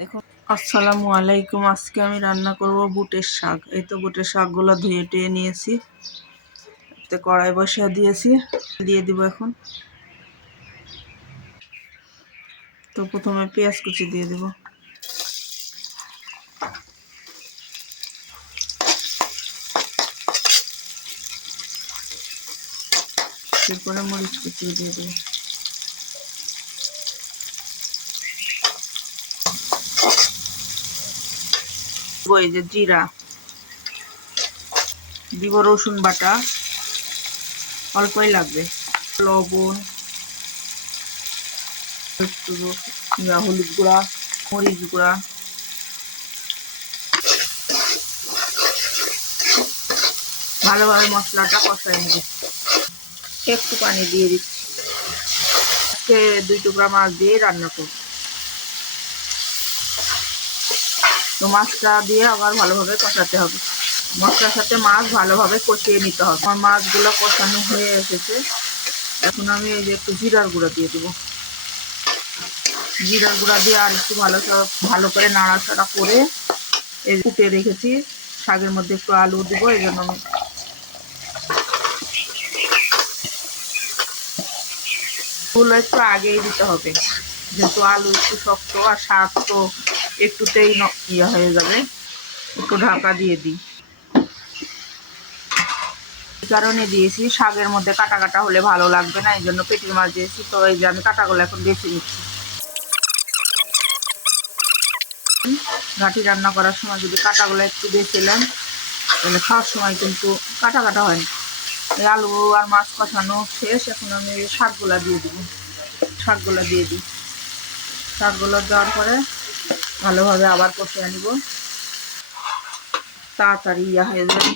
দেখুন। আসসালামু আলাইকুম। আজকে আমি রান্না করব বুটের শাক। এই তো বুটের শাকগুলো ধুয়ে টুয়ে নিয়েছি, এতে কড়াই বসিয়ে দিয়েছি, দিয়ে দিব এখন। তো প্রথমে পেঁয়াজ কুচি দিয়ে দিব, এরপরে মরিচ কুচি দিয়ে দেবো, এই যে জিরা দিব, রসুন বাটা অল্পই লাগবে, লবণ, হলুদ গুঁড়া, মরিচ গুঁড়া, ভালোভাবে মশলাটা কষাই নেব। একটু পানি দিয়ে দিচ্ছি। আজকে 2 টুকরা মাছ দিয়ে রান্না করব। তো মাছটা দিয়ে আবার ভালোভাবে কষাতে হবে। মশলার সাথে মাছ ভালোভাবে কষিয়ে নিতে হবে। আমার মাছগুলো কষানো হয়ে এসেছে। এখন আমি এই যে একটু জিরার গুঁড়া দিয়ে দেবো। জিরার গুঁড়া দিয়ে আর একটু ভালো করে নাড়াচাড়া করে এই কুটে রেখেছি শাকের মধ্যে একটু আলু দিব। এই জন্য আমি ফুলও একটু আগেই দিতে হবে, যেহেতু আলু একটু শক্ত আর শাক তো একটুতেই ইয়ে হয়ে যাবে। একটু ঢাকা দিয়ে দিই, এই কারণে দিয়েছি। শাকের মধ্যে কাটা কাটা হলে ভালো লাগবে না, এই জন্য পেটির মাছ দিয়েছি। তো এই যে আমি কাটাগুলো এখন বেছে নিচ্ছি। ঘাটি রান্না করার সময় যদি কাটাগুলো একটু বেছে নেন তাহলে খাওয়ার সময় কিন্তু কাটা কাটা হয় না। এই আলু আর মাছ কষানো শেষ। এখন আমি শাকগুলা দিয়ে দিব, শাকগুলো দিয়ে দিই। শাকগুলো দেওয়ার পরে ভালোভাবে আবার কষিয়ে নিব, তাড়াতাড়ি ইয়া হয়ে যাবে।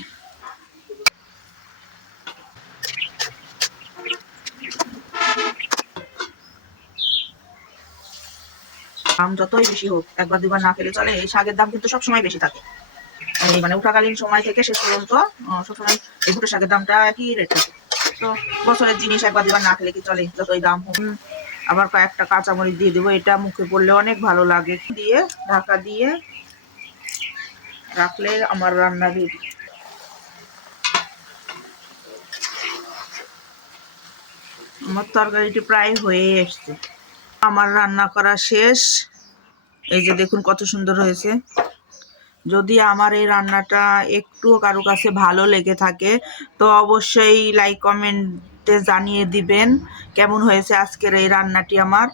দাম যতই বেশি হোক, একবার দুবার না খেলে চলে। এই শাকের দাম কিন্তু সবসময় বেশি থাকে, এই মানে উঠাকালীন সময় থেকে শেষ পর্যন্ত সবসময় এই ভুট্টা শাকের দামটা একই রেট থাকে। তো বছরের জিনিস একবার দুবার না খেলে কি চলে, যতই দাম হোক। আবার কয়েকটা কাঁচামরিচ দিয়ে দেবো, এটা মুখে পড়লে অনেক ভালো লাগে। দিয়ে ঢাকা দিয়ে রাখলে আমার রান্না রেডি। আমার তরকারিটি প্রায় হয়ে এসছে, আমার রান্না করা শেষ। এই যে দেখুন কত সুন্দর হয়েছে। যদি আমার এই রান্নাটা একটু কারো কাছে ভালো লেগে থাকে তো অবশ্যই লাইক কমেন্টে জানিয়ে দিবেন কেমন হয়েছে আজকের এই রান্নাটি আমার।